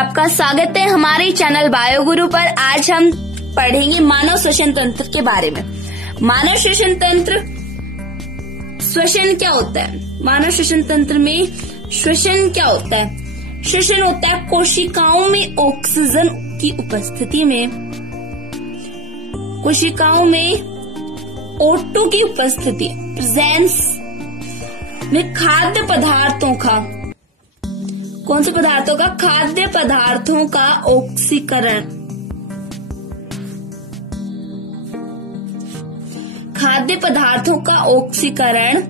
आपका स्वागत है हमारे चैनल बायो गुरु पर। आज हम पढ़ेंगे मानव श्वसन तंत्र के बारे में। मानव श्वसन तंत्र, श्वसन क्या होता है? मानव श्वसन तंत्र में श्वसन क्या होता है? श्वसन होता है कोशिकाओं में ऑक्सीजन की उपस्थिति में, कोशिकाओं में O2 की उपस्थिति, प्रेजेंस में खाद्य पदार्थों का, कौन से पदार्थों का? खाद्य पदार्थों का ऑक्सीकरण, खाद्य पदार्थों का ऑक्सीकरण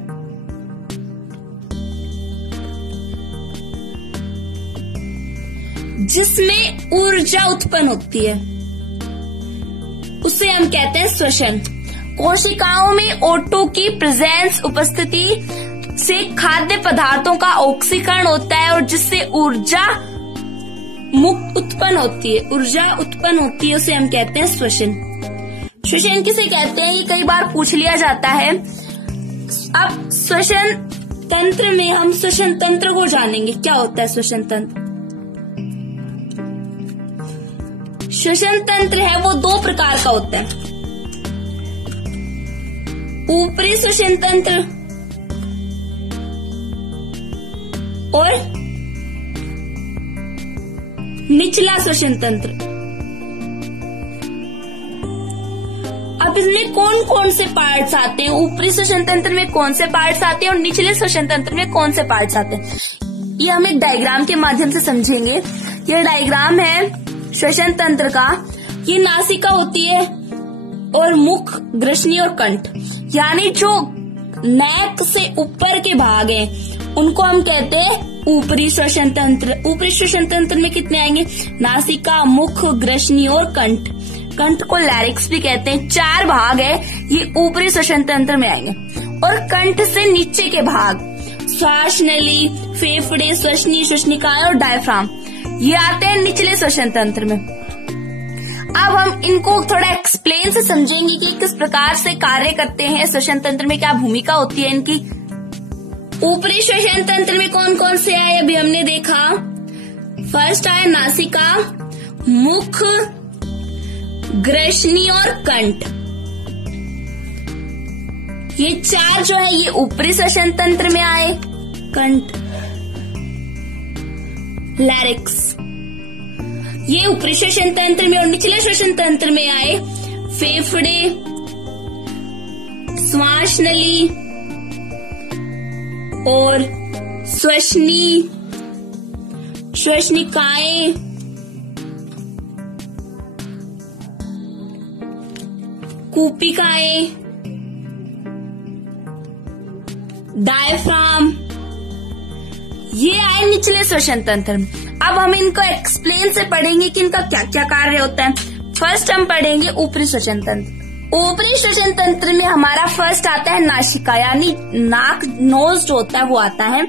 जिसमें ऊर्जा उत्पन्न होती है, उसे हम कहते हैं श्वसन। कोशिकाओं में O2 की प्रेजेंस, उपस्थिति से खाद्य पदार्थों का ऑक्सीकरण होता है और जिससे ऊर्जा मुक्त उत्पन्न होती है, ऊर्जा उत्पन्न होती है, उसे हम कहते हैं श्वसन। श्वसन किसे कहते हैं, ये कई बार पूछ लिया जाता है। अब श्वसन तंत्र में हम श्वसन तंत्र को जानेंगे। क्या होता है श्वसन तंत्र? श्वसन तंत्र है वो दो प्रकार का होता है। ऊपरी श्वसन तंत्र और निचला श्वसन तंत्र। अब इसमें कौन कौन से पार्ट्स आते हैं? ऊपरी श्वसन तंत्र में कौन से पार्ट्स आते हैं और निचले श्वसन तंत्र में कौन से पार्ट्स आते हैं? ये हम एक डायग्राम के माध्यम से समझेंगे। ये डायग्राम है श्वसन तंत्र का। ये नासिका होती है और मुख, ग्रसनी और कंठ, यानी जो नेक से ऊपर के भाग हैं उनको हम कहते हैं ऊपरी श्वसन तंत्र। ऊपरी श्वसन तंत्र में कितने आएंगे? नासिका, मुख, ग्रसनी और कंठ। कंठ को लैरिक्स भी कहते हैं। 4 भाग है, ये ऊपरी श्वसन तंत्र में आएंगे। और कंठ से नीचे के भाग श्वास नली, फेफड़े, श्वसनी, श्वसनिकाएं और डायफ्राम, ये आते हैं निचले श्वसन तंत्र में। अब हम इनको थोड़ा एक्सप्लेन से समझेंगे कि किस प्रकार से कार्य करते हैं, श्वसन तंत्र में क्या भूमिका होती है इनकी। ऊपरी श्वसन तंत्र में कौन कौन से आए अभी हमने देखा। फर्स्ट आया नासिका, मुख, ग्रसनी और कंठ। ये 4 जो है ये ऊपरी श्वसन तंत्र में आए। कंठ, लैरिक्स, ये ऊपरी श्वसन तंत्र में। और निचले श्वसन तंत्र में आए फेफड़े, श्वास नली और श्वसनी, श्वसनिकाएं, कूपिकाएं, डायफ्राम, ये आए निचले श्वसन तंत्र में। अब हम इनको एक्सप्लेन से पढ़ेंगे कि इनका क्या क्या कार्य होता है। फर्स्ट हम पढ़ेंगे ऊपरी श्वसन तंत्र। ऊपरी श्वसन तंत्र में हमारा फर्स्ट आता है नासिका, यानी नाक, नोज जो होता है वो आता है।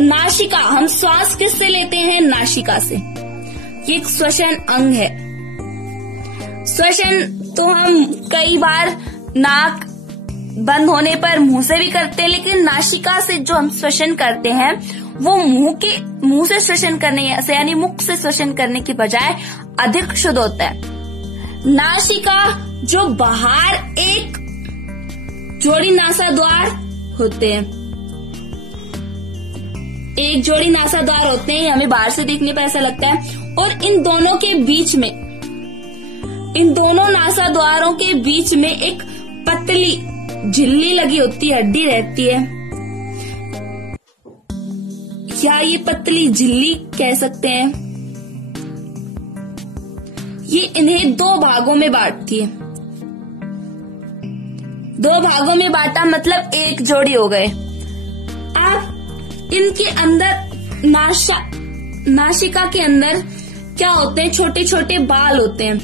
नासिका, हम श्वास किससे लेते हैं? नासिका से। ये एक श्वसन अंग है। श्वसन तो हम कई बार नाक बंद होने पर मुंह से भी करते हैं, लेकिन नासिका से जो हम श्वसन करते हैं वो मुंह से श्वसन करने से, यानी मुख से श्वसन करने की बजाय अधिक शुद्ध होता है। नासिका जो बाहर एक जोड़ी नासाद्वार होते हैं, एक जोड़ी नासाद्वार होते हैं, हमें बाहर से देखने पर ऐसा लगता है। और इन दोनों के बीच में, इन दोनों नासाद्वारों के बीच में एक पतली झिल्ली लगी होती है, हड्डी रहती है, क्या ये पतली झिल्ली कह सकते हैं। ये इन्हें 2 भागों में बांटती है। 2 भागों में बांटा मतलब एक जोड़ी हो गए। अब इनके अंदर नासिका के अंदर क्या होते हैं? छोटे छोटे बाल होते हैं।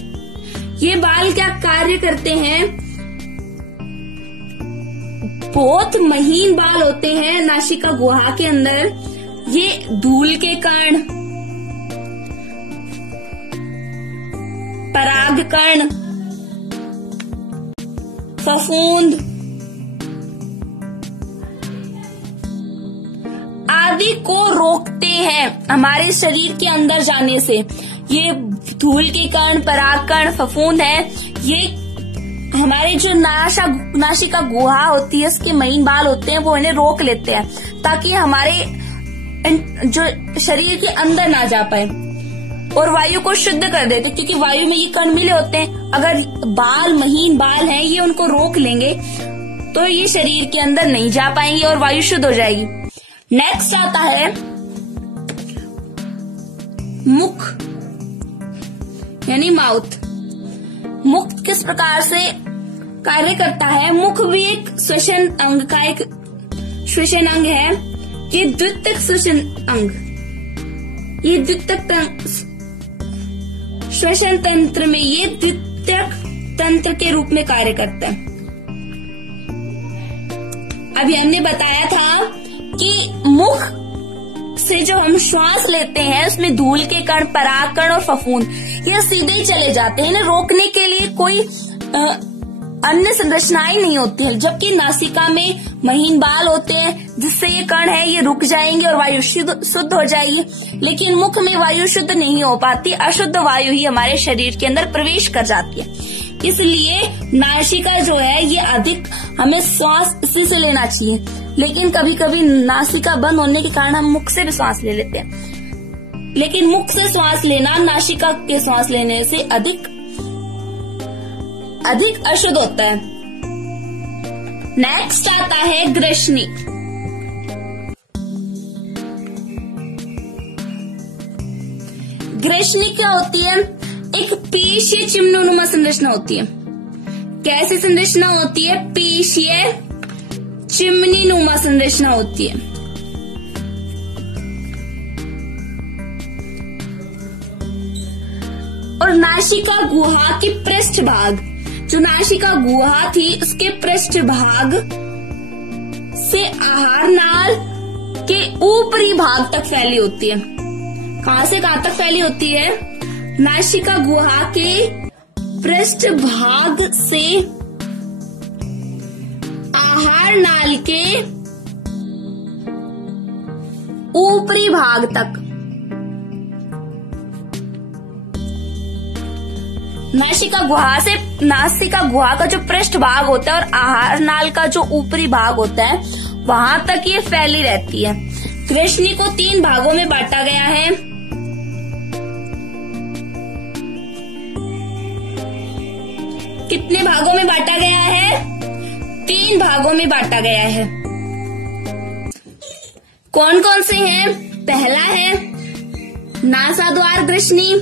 ये बाल क्या कार्य करते हैं? बहुत महीन बाल होते हैं नासिका गुहा के अंदर। ये धूल के कण, पराग कण, फफूंद आदि को रोकते हैं हमारे शरीर के अंदर जाने से। ये धूल के कण, परागकण, फफूंद है, ये हमारे जो नासिका गुहा होती है, उसके महीन बाल होते हैं, वो इन्हें रोक लेते हैं ताकि हमारे जो शरीर के अंदर ना जा पाए, और वायु को शुद्ध कर देते, क्योंकि वायु में ये कण मिले होते हैं। अगर महीन बाल हैं, ये उनको रोक लेंगे तो ये शरीर के अंदर नहीं जा पाएंगे और वायु शुद्ध हो जाएगी। नेक्स्ट आता है मुख यानी माउथ। मुख किस प्रकार से कार्य करता है? मुख भी एक श्वसन अंग का एक श्वसन अंग है। ये द्वितीयक श्वसन अंग, ये द्वितीयक श्वसन तंत्र में ये द्वितीयक तंत्र के रूप में कार्य करता है। अभी हमने बताया था कि मुख से जो हम श्वास लेते हैं उसमें धूल के कण, परागकण और फफूंद ये सीधे ही चले जाते हैं। इन्हें रोकने के लिए कोई अन्य संरचनाएं नहीं होती है, जबकि नासिका में महीन बाल होते हैं जिससे ये कण है ये रुक जाएंगे और वायु शुद्ध हो जाएगी। लेकिन मुख में वायु शुद्ध नहीं हो पाती, अशुद्ध वायु ही हमारे शरीर के अंदर प्रवेश कर जाती है। इसलिए नासिका जो है ये अधिक हमें श्वास इसी से लेना चाहिए, लेकिन कभी कभी नासिका बंद होने के कारण हम मुख से भी श्वास ले लेते हैं, लेकिन मुख से श्वास लेना नासिका के श्वास लेने से अधिक अशुद्ध होता है। नेक्स्ट आता है ग्रसनी। ग्रसनी क्या होती है? एक पेशीय चिमनीनुमा संरचना होती है। कैसी संरचना होती है? पेशीय चिमनीनुमा संरचना होती है। और नासिका गुहा के पृष्ठभाग, जो नासिका गुहा थी उसके पृष्ठभाग से आहार नाल के ऊपरी भाग तक फैली होती है। कहां से कहां तक फैली होती है? नासिका गुहा के पृष्ठभाग से आहार नाल के ऊपरी भाग तक। नासिका गुहा का जो पृष्ठभाग होता है और आहार नाल का जो ऊपरी भाग होता है वहां तक ये फैली रहती है। ग्रसनी को 3 भागों में बांटा गया है। कितने भागों में बांटा गया है? 3 भागों में बांटा गया है। कौन कौन से हैं? पहला है नासाद्वार ग्रसनी,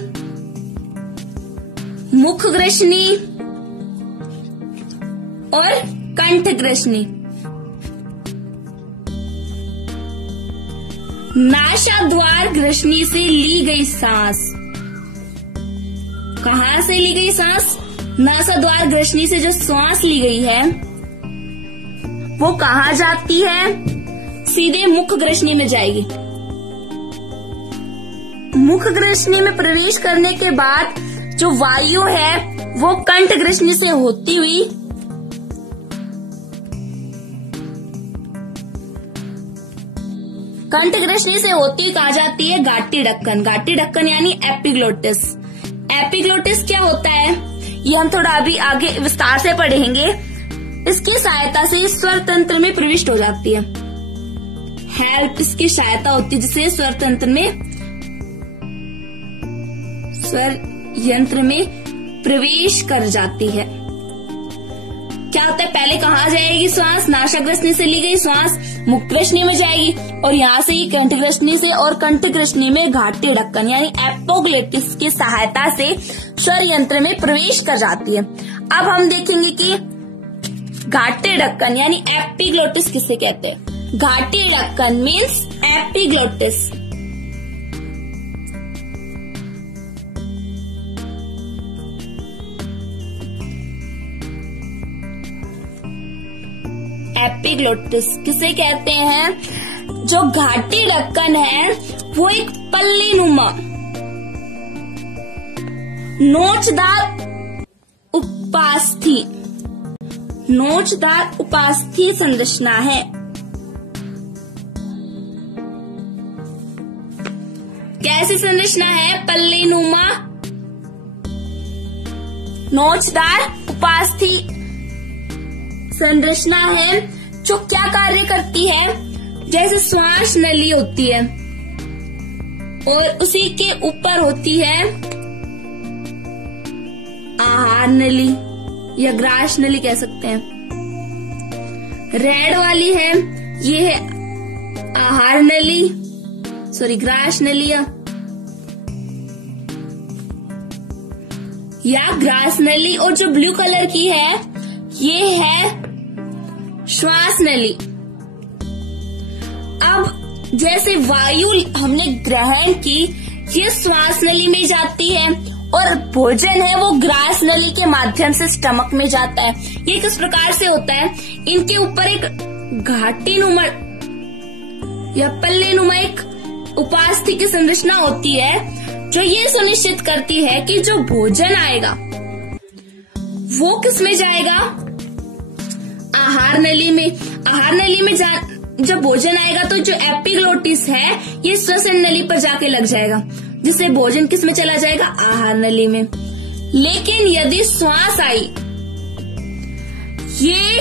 मुख ग्रसनी और कंठ ग्रसनी। नासाद्वार ग्रसनी से ली गई सांस, कहां से ली गई सांस? नासाद्वार ग्रसनी से जो सांस ली गई है वो कहां जाती है? सीधे मुख ग्रसनी में जाएगी। मुख ग्रसनी में प्रवेश करने के बाद जो वायु है वो कंठ ग्रसनी से होती हुई कहा जाती है घाटी ढक्कन। घाटी ढक्कन यानी एपिग्लोटिस। एपिग्लोटिस क्या होता है ये हम थोड़ा अभी आगे विस्तार से पढ़ेंगे। इसकी सहायता से स्वर तंत्र में प्रविष्ट हो जाती है। हेल्प इसकी सहायता होती है जिससे स्वर यंत्र में प्रवेश कर जाती है। क्या होता है? पहले कहाँ जाएगी श्वास? नासा ग्रसनी से ली गई श्वास मुख ग्रसनी में जाएगी और यहाँ से ही कंठ ग्रसनी से और कंठ ग्रसनी में घाटी ढक्कन यानी एपोग्लोटिस की सहायता से स्वर यंत्र में प्रवेश कर जाती है। अब हम देखेंगे कि घाटी ढक्कन यानी एपिग्लोटिस किसे कहते हैं। घाटी ढक्कन मीन्स एपिग्लोटिस। एपिग्लोटिस किसे कहते हैं? जो घाटी ढक्कन है वो एक पल्लीनुमा नोचदार उपास्थि संरचना है। कैसी संरचना है? पल्लेनुमा नोचदार उपास्थि संरचना है जो क्या कार्य करती है? जैसे श्वास नली होती है और उसी के ऊपर होती है आहार नली या ग्रास नली कह सकते हैं। रेड वाली है, ये है आहार नली, सॉरी ग्रास नलिया या ग्रास नली, और जो ब्लू कलर की है ये है श्वास नली। अब जैसे वायु हमने ग्रहण की, ये श्वास नली में जाती है और भोजन है वो ग्रास नली के माध्यम से स्टमक में जाता है। ये किस प्रकार से होता है? इनके ऊपर एक घाटी नुमा या पल्लेनुमा एक उपास्थि की संरचना होती है जो ये सुनिश्चित करती है कि जो भोजन आएगा वो किस में जाएगा? आहार नली में। आहार नली में जब भोजन आएगा तो जो एपिग्लोटिस है ये श्वसन नली पर जाके लग जाएगा, जिससे भोजन किस में चला जाएगा? आहार नली में। लेकिन यदि श्वास आई, ये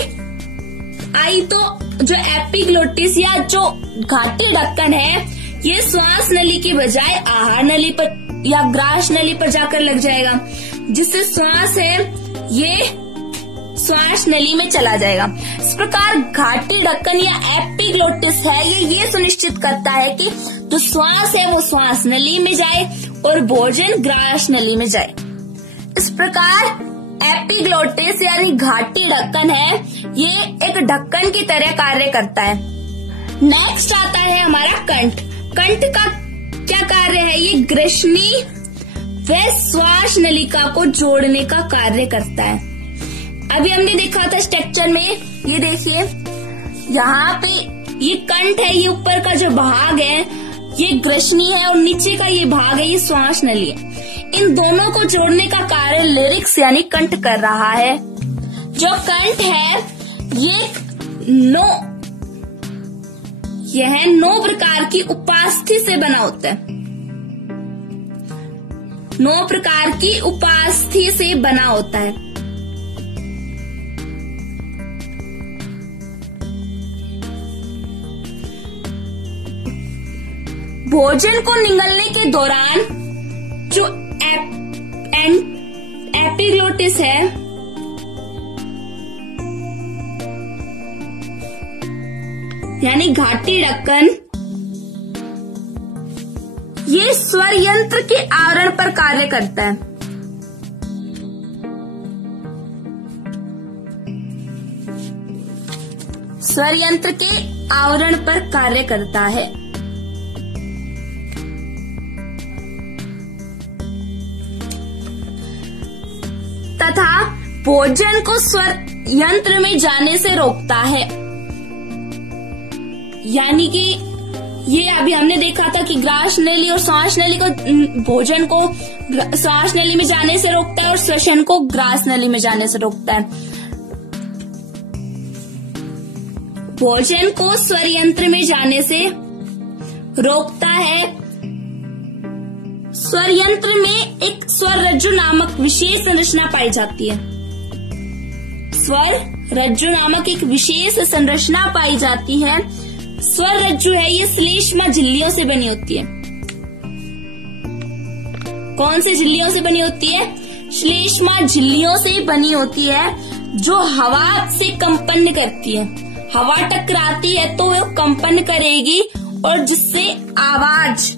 आई तो जो एपिग्लोटिस या जो घाटी ढक्कन है ये श्वास नली की बजाय आहार नली पर या ग्रास नली पर जाकर लग जाएगा, जिससे श्वास है ये श्वास नली में चला जाएगा। इस प्रकार घाटी ढक्कन या एपिग्लोटिस है ये सुनिश्चित करता है कि जो श्वास है वो श्वास नली में जाए और भोजन ग्रास नली में जाए। इस प्रकार एपिग्लोटिस यानी घाटी ढक्कन है ये एक ढक्कन की तरह कार्य करता है। नेक्स्ट आता है हमारा कंठ। कंठ का क्या कार्य है? ये ग्रसनी व श्वास नलिका को जोड़ने का कार्य करता है। अभी हमने देखा था स्ट्रक्चर में, ये देखिए यहाँ पे ये कंठ है, ये ऊपर का जो भाग है ये ग्रसनी है और नीचे का ये भाग है ये श्वास नली है। इन दोनों को जोड़ने का कार्य लिरिक्स यानी कंठ कर रहा है। जो कंठ है यह 9 प्रकार की उपास्थि से बना होता है। 9 प्रकार की उपास्थि से बना होता है। भोजन को निगलने के दौरान जो एपिग्लोटिस है यानी घाटी ढक्कन, ये स्वर यंत्र के आवरण पर कार्य करता है। स्वर यंत्र के आवरण पर कार्य करता है। तथा भोजन को स्वर यंत्र में जाने से रोकता है। यानी कि ये अभी हमने देखा था कि ग्रास नली और श्वास नली को भोजन को श्वास नली में जाने से रोकता है और श्वसन को ग्रास नली में जाने से रोकता है। भोजन को स्वर यंत्र में जाने से रोकता है। स्वर यंत्र में एक स्वर रज्जु नामक विशेष संरचना पाई जाती है। स्वर रज्जु नामक एक विशेष संरचना पाई जाती है। स्वर रज्जु है ये श्लेष्मा झिल्लियों से बनी होती है। कौन सी झिल्लियों से बनी होती है? श्लेष्मा झिल्लियों से बनी होती है जो हवा से कंपन करती है। हवा टकराती है तो वो कंपन करेगी और जिससे आवाज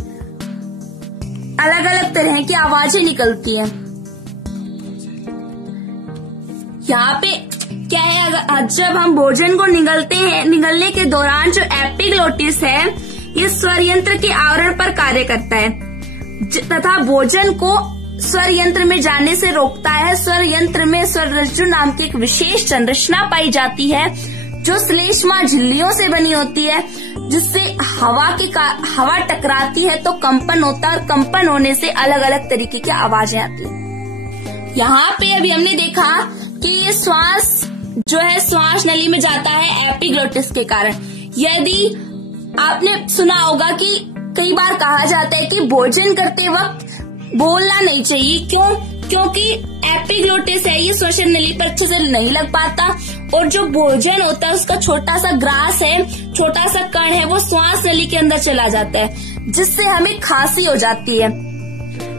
अलग अलग तरह की आवाजें निकलती है। यहाँ पे क्या है, जब हम भोजन को निगलते हैं, निगलने के दौरान जो एपिग्लोटिस है ये स्वर यंत्र के आवरण पर कार्य करता है तथा भोजन को स्वर यंत्र में जाने से रोकता है। स्वर यंत्र में स्वर रज्जु नाम की एक विशेष संरचना पाई जाती है जो श्लेष्मा झिल्लियों से बनी होती है, जिससे हवा टकराती है तो कंपन होता है और कंपन होने से अलग अलग तरीके की आवाजें आती है। यहाँ पे अभी हमने देखा कि ये श्वास जो है श्वास नली में जाता है एपिग्लोटिस के कारण। यदि आपने सुना होगा कि कई बार कहा जाता है कि भोजन करते वक्त बोलना नहीं चाहिए। क्यों? क्योंकि एपिग्लोटिस है, ये श्वसन नली पर अच्छे से नहीं लग पाता, और जो भोजन होता है उसका छोटा सा ग्रास है, छोटा सा कण है, वो श्वास नली के अंदर चला जाता है, जिससे हमें खांसी हो जाती है,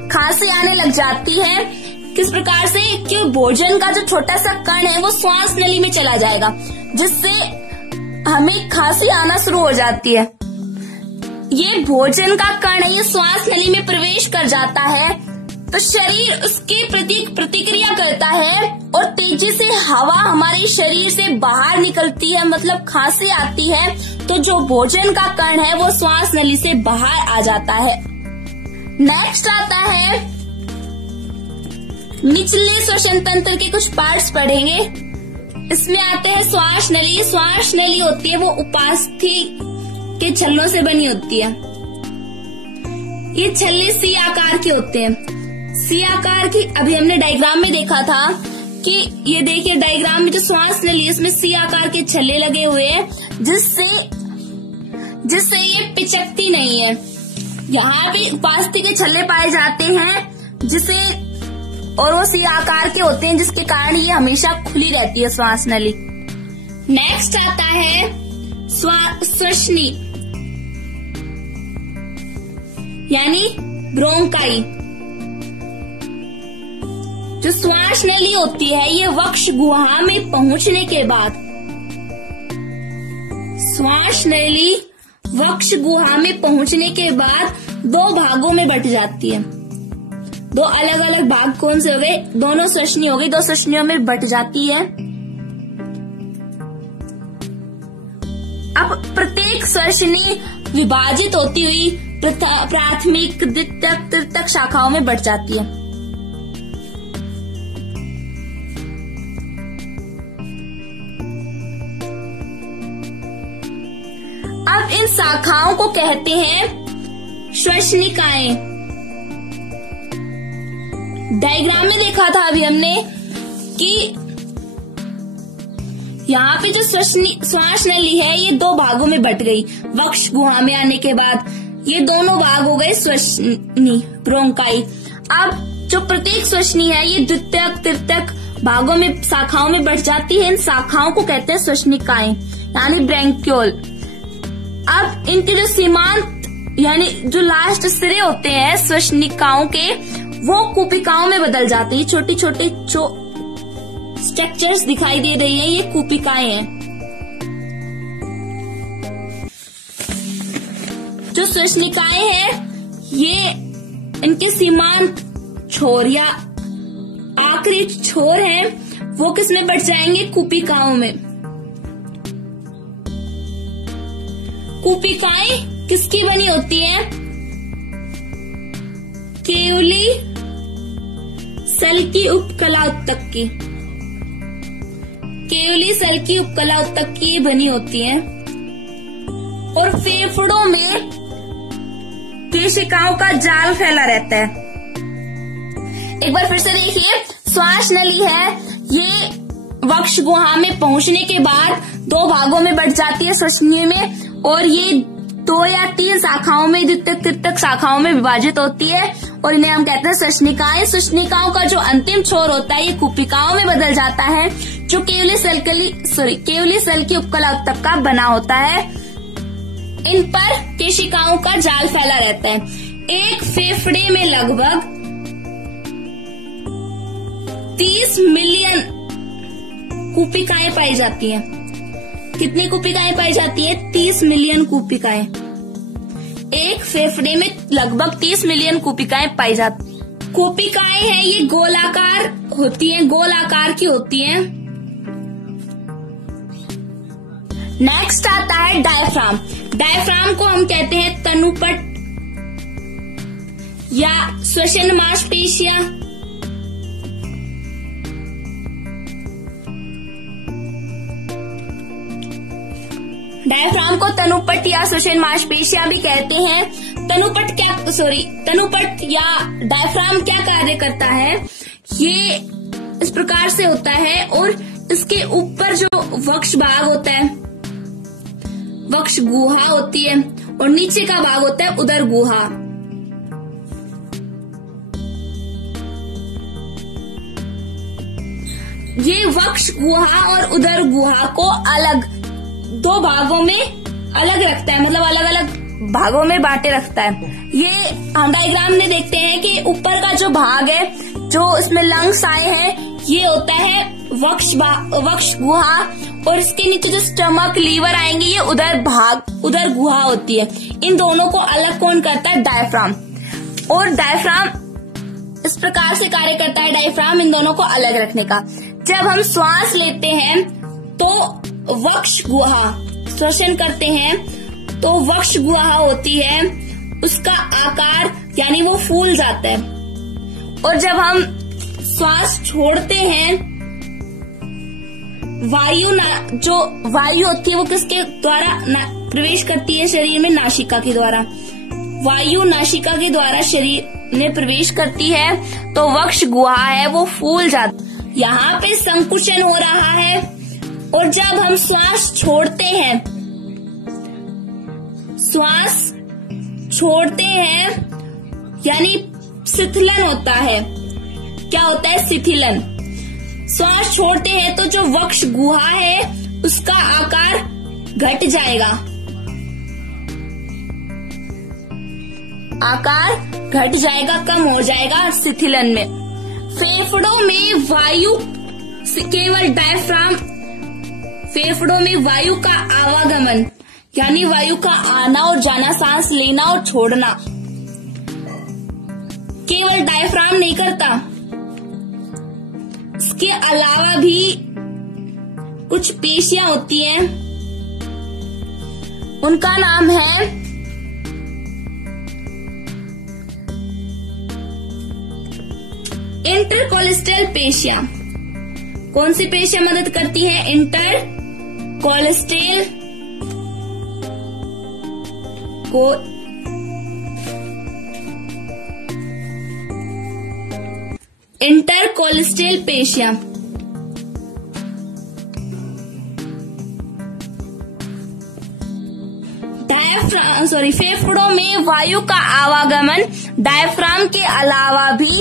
खांसी आने लग जाती है। किस प्रकार से? कि भोजन का जो छोटा सा कण है वो श्वास नली में चला जाएगा, जिससे हमें खांसी आना शुरू हो जाती है। ये भोजन का कण है, ये श्वास नली में प्रवेश कर जाता है तो शरीर उसके प्रति प्रतिक्रिया करता है और तेजी से हवा हमारे शरीर से बाहर निकलती है, मतलब खांसी आती है, तो जो भोजन का कण है वो श्वास नली से बाहर आ जाता है। नेक्स्ट आता है निचले श्वसन तंत्र के कुछ पार्ट्स पढ़ेंगे। इसमें आते हैं श्वास नली। श्वास नली होती है वो उपास्थि के छल्लों से बनी होती है। ये छल्ले सी आकार के होते हैं। सी आकार की अभी हमने डायग्राम में देखा था कि ये देखिए डायग्राम में जो श्वास नली है इसमें सी आकार के छल्ले लगे हुए हैं, जिससे ये पिचकती नहीं है। यहाँ भी उपास्थि के छल्ले पाए जाते हैं जिसे, और वो सी आकार के होते हैं, जिसके कारण ये हमेशा खुली रहती है श्वास नली। नेक्स्ट आता है श्वसनी यानी ब्रोंकाई। जो श्वास नली होती है ये वक्ष गुहा में पहुंचने के बाद, श्वास नली वक्ष गुहा में पहुंचने के बाद दो भागों में बट जाती है। दो अलग अलग भाग कौन से हो गए? दोनों श्वसनी हो गई, दो श्वसनियों में बट जाती है। अब प्रत्येक श्वसनी विभाजित होती हुई प्राथमिक, द्वितीयक, तृतीयक शाखाओं में बट जाती है। अब इन शाखाओं को कहते हैं श्वसनिकाएं। डायग्राम में देखा था अभी हमने कि यहाँ पे जो श्वास नली है ये दो भागों में बट गई वक्ष गुहा में आने के बाद। ये दोनों भाग हो गए श्वसनी, ब्रोंकाई। अब जो प्रत्येक श्वसनी है ये द्वितीयक, तृतीयक भागों में, शाखाओं में बट जाती है। इन शाखाओं को कहते हैं श्वसनिकाएं यानी ब्रैंक्यूल। अब इनके जो सीमांत यानी जो लास्ट सिरे होते हैं श्वसनिकाओं के, वो कूपिकाओं में बदल जाते हैं। छोटी छोटी जो स्ट्रक्चर्स दिखाई दे रही हैं ये कूपिकाएं हैं। जो श्वसनिकाएं हैं ये इनके सीमांत छोर या आखिरी छोर है वो किस में बट जाएंगे? कूपिकाओं में। कूपिकाएं किसकी बनी होती हैं? केवली सल की उपकला उत्तक की, केवली सल की उपकला उत्तक की बनी होती हैं। और फेफड़ों में केशिकाओं का जाल फैला रहता है। एक बार फिर से देखिए, श्वास नली है ये वक्ष गुहा में पहुंचने के बाद दो भागों में बट जाती है श्वसनीय में, और ये 2 या 3 शाखाओं में, द्वितीयक, तृतीयक शाखाओं में विभाजित होती है, और इन्हें हम कहते हैं श्वसनिकाएं। श्वसनिकाओं का जो अंतिम छोर होता है ये कूपिकाओं में बदल जाता है, जो केवली सल की उपकला उत्तक का बना होता है। इन पर केशिकाओं का जाल फैला रहता है। एक फेफड़े में लगभग 30 मिलियन कूपिकाएं पाई जाती हैं। कितनी कूपिकाएं पाई जाती है? 30 मिलियन कूपिकाएं। एक फेफड़े में लगभग 30 मिलियन कूपिकाएं पाई जाती। कूपिकाएं हैं ये गोलाकार होती हैं, गोल आकार की होती हैं। नेक्स्ट आता है डायफ्राम। डायफ्राम को हम कहते हैं तनुपट या श्वसन मांसपेशियां। डायफ्राम को तनुपट या श्वसन मांसपेशियां भी कहते हैं। तनुपट या डायफ्राम क्या कार्य करता है? ये इस प्रकार से होता है, और इसके ऊपर जो वक्ष भाग होता है, वक्ष गुहा होती है, और नीचे का भाग होता है उदर गुहा। ये वक्ष गुहा और उदर गुहा को अलग दो भागों में अलग रखता है, मतलब अलग अलग भागों में बांटे रखता है। ये हम डायग्राम में देखते हैं कि ऊपर का जो भाग है, जो इसमें लंग्स आए हैं, ये होता है वक्ष गुहा, और इसके नीचे जो स्टमक लीवर आएंगे ये उदर गुहा होती है। इन दोनों को अलग कौन करता है? डायफ्राम। और डायफ्राम इस प्रकार से कार्य करता है, डायफ्राम इन दोनों को अलग रखने का। जब हम श्वास लेते हैं तो वक्ष गुहा, श्वसन करते हैं तो वक्ष गुहा होती है, उसका आकार यानी वो फूल जाता है। और जब हम श्वास छोड़ते हैं, जो वायु होती है वो किसके द्वारा प्रवेश करती है शरीर में? नासिका के द्वारा। वायु नासिका के द्वारा शरीर में प्रवेश करती है तो वक्ष गुहा है वो फूल जाती है। यहाँ पे संकुचन हो रहा है। और जब हम श्वास छोड़ते हैं यानी शिथिलन होता है। क्या होता है? शिथिलन। श्वास छोड़ते हैं तो जो वक्ष गुहा है उसका आकार घट जाएगा, कम हो जाएगा शिथिलन में। फेफड़ों में वायु केवल डायफ्राम, फेफड़ों में वायु का आवागमन यानी वायु का आना और जाना, सांस लेना और छोड़ना केवल डायफ्राम नहीं करता, इसके अलावा भी कुछ पेशियां होती हैं, उनका नाम है इंटरकोलेस्ट्रल पेशियां। कौन सी पेशियां मदद करती है? इंटरकोलेस्ट्रल पेशियां। फेफड़ों में वायु का आवागमन डायफ्राम के अलावा भी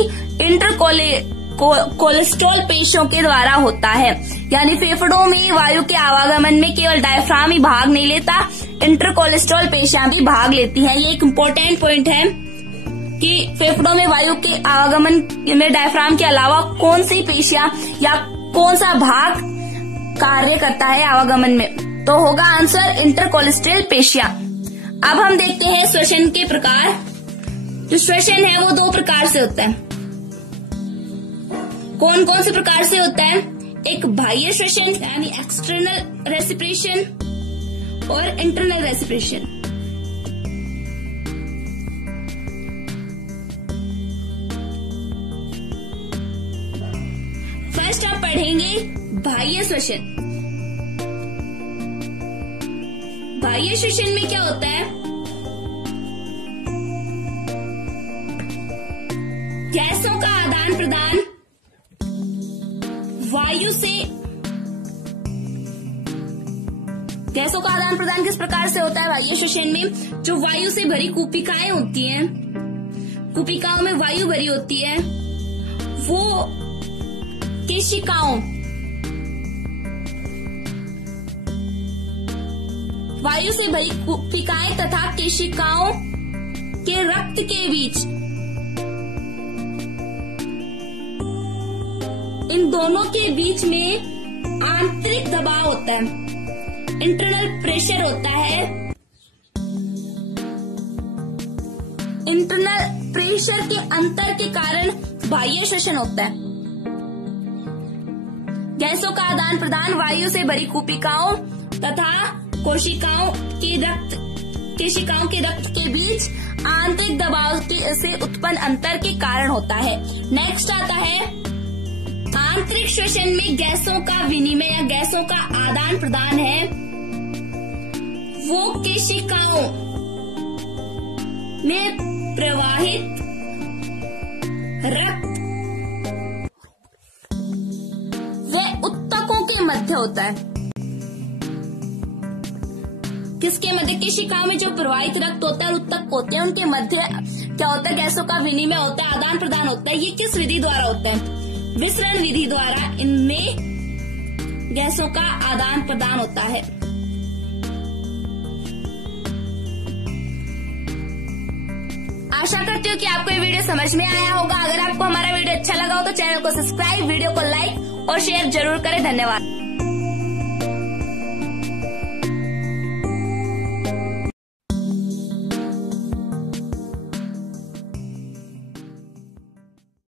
कोलेस्ट्रॉल पेशियों के द्वारा होता है। यानी फेफड़ों में वायु के आवागमन में केवल डायफ्राम ही भाग नहीं लेता, इंटरकोलेस्ट्रॉल पेशियां भी भाग लेती हैं। ये एक इम्पोर्टेंट पॉइंट है कि फेफड़ों में वायु के आवागमन में डायफ्राम के अलावा कौन सी पेशियां या कौन सा भाग कार्य करता है आवागमन में, तो होगा आंसर इंटरकोलेस्ट्रल पेशियां। अब हम देखते हैं श्वसन के प्रकार। जो श्वसन है वो दो प्रकार से होता है। कौन कौन से प्रकार से होता है? एक बाह्य श्वसन यानी एक्सटर्नल रेस्पिरेशन और इंटरनल रेस्पिरेशन। फर्स्ट हम पढ़ेंगे बाह्य श्वसन। बाह्य श्वसन में क्या होता है? गैसों का आदान प्रदान वायु से। गैसों का आदान प्रदान किस प्रकार से होता है बाह्य श्वसन में? जो वायु से भरी कूपिकाएं होती हैं, कूपिकाओं में वायु भरी होती है, वो केशिकाओं, वायु से भरी कूपिकाएं तथा केशिकाओं के रक्त के बीच, इन दोनों के बीच में आंतरिक दबाव होता है, इंटरनल प्रेशर होता है। इंटरनल प्रेशर के अंतर के कारण बाह्य श्वसन होता है। गैसों का आदान प्रदान वायु से भरी कूपिकाओं तथा केशिकाओं के रक्त के बीच आंतरिक दबाव से उत्पन्न अंतर के कारण होता है। नेक्स्ट आता है आंतरिक श्वसन में गैसों का विनिमय या गैसों का आदान प्रदान है, वो केशिकाओं में प्रवाहित रक्त व उत्तकों के मध्य होता है। किसके मध्य, कोशिकाओं में जो प्रवाहित रक्त होता है और उत्तक होते हैं उनके मध्य क्या होता है, गैसों का विनिमय होता है, आदान प्रदान होता है। ये किस विधि द्वारा होता है, विसरण विधि द्वारा इनमें गैसों का आदान प्रदान होता है। आशा करती हूँ कि आपको ये वीडियो समझ में आया होगा। अगर आपको हमारा वीडियो अच्छा लगा हो तो चैनल को सब्सक्राइब, वीडियो को लाइक और शेयर जरूर करें। धन्यवाद।